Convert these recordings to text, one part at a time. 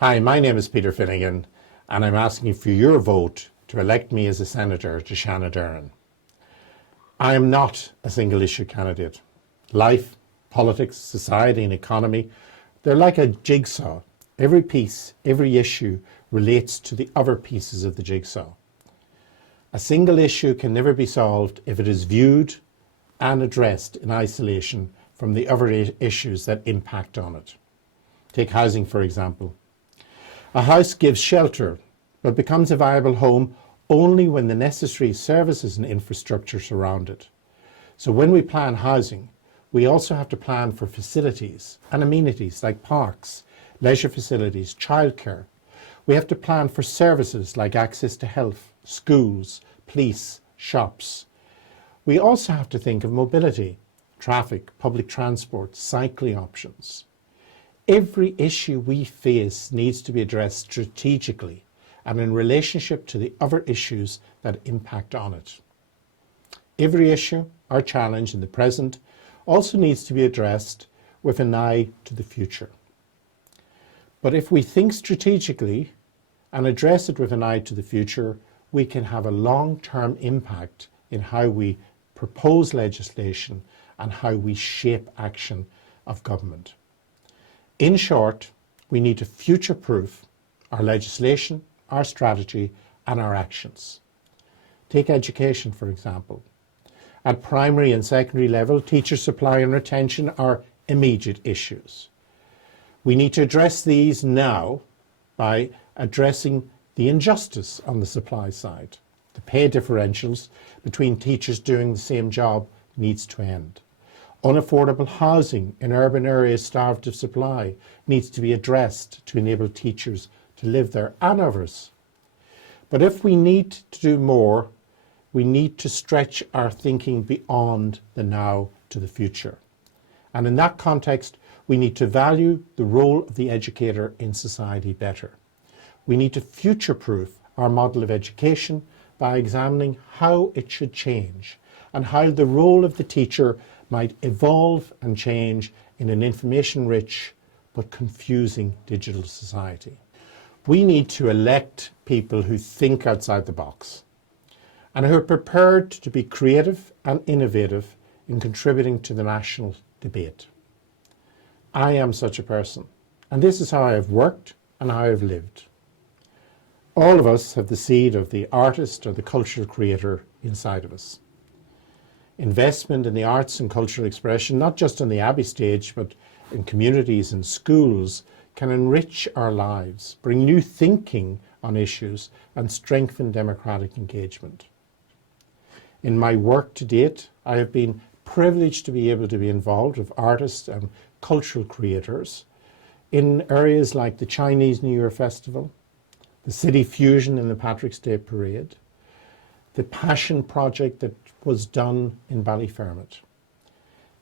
Hi, my name is Peter Finnegan, and I'm asking for your vote to elect me as a Senator to Shannon. I am not a single issue candidate. Life, politics, society and economy, they're like a jigsaw. Every piece, every issue relates to the other pieces of the jigsaw. A single issue can never be solved if it is viewed and addressed in isolation from the other issues that impact on it. Take housing, for example. A house gives shelter, but becomes a viable home only when the necessary services and infrastructure surround it. So when we plan housing, we also have to plan for facilities and amenities like parks, leisure facilities, childcare. We have to plan for services like access to health, schools, police, shops. We also have to think of mobility, traffic, public transport, cycling options. Every issue we face needs to be addressed strategically and in relationship to the other issues that impact on it. Every issue or challenge in the present also needs to be addressed with an eye to the future. But if we think strategically and address it with an eye to the future, we can have a long-term impact in how we propose legislation and how we shape action of government. In short, we need to future-proof our legislation, our strategy and our actions. Take education, for example. At primary and secondary level, teacher supply and retention are immediate issues. We need to address these now by addressing the injustice on the supply side. The pay differentials between teachers doing the same job needs to end. Unaffordable housing in urban areas starved of supply needs to be addressed to enable teachers to live there and others. But if we need to do more, we need to stretch our thinking beyond the now to the future. And in that context, we need to value the role of the educator in society better. We need to future-proof our model of education by examining how it should change and how the role of the teacher might evolve and change in an information-rich but confusing digital society. We need to elect people who think outside the box and who are prepared to be creative and innovative in contributing to the national debate. I am such a person, and this is how I have worked and how I have lived. All of us have the seed of the artist or the cultural creator inside of us. Investment in the arts and cultural expression, not just on the Abbey stage, but in communities and schools, can enrich our lives, bring new thinking on issues, and strengthen democratic engagement. In my work to date, I have been privileged to be able to be involved with artists and cultural creators in areas like the Chinese New Year Festival, the City Fusion in the Patrick's Day Parade, the Passion Project that was done in Ballyfermot.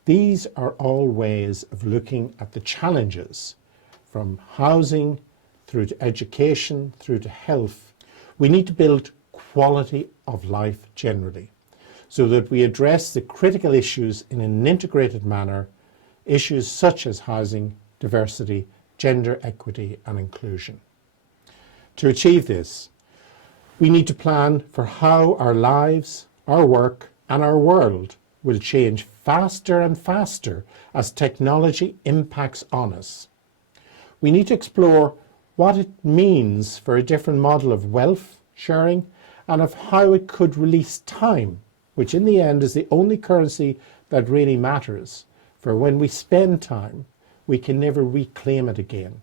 These are all ways of looking at the challenges from housing through to education, through to health. We need to build quality of life generally so that we address the critical issues in an integrated manner, issues such as housing, diversity, gender equity and inclusion. To achieve this, we need to plan for how our lives, our work and our world will change faster and faster as technology impacts on us. We need to explore what it means for a different model of wealth sharing and of how it could release time, which in the end is the only currency that really matters. For when we spend time, we can never reclaim it again.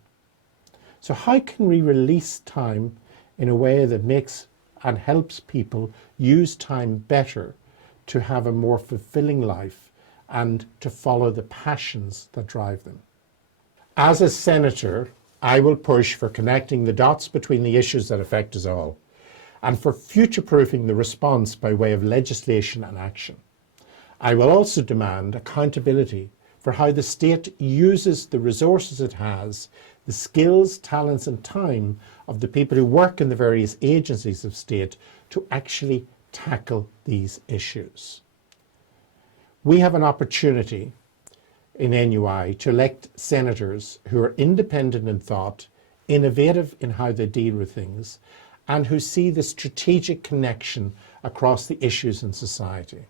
So how can we release time in a way that makes and helps people use time better to have a more fulfilling life and to follow the passions that drive them? As a senator, I will push for connecting the dots between the issues that affect us all and for future-proofing the response by way of legislation and action. I will also demand accountability for how the state uses the resources it has, the skills, talents and time of the people who work in the various agencies of state to actually tackle these issues. We have an opportunity in NUI to elect senators who are independent in thought, innovative in how they deal with things, and who see the strategic connection across the issues in society.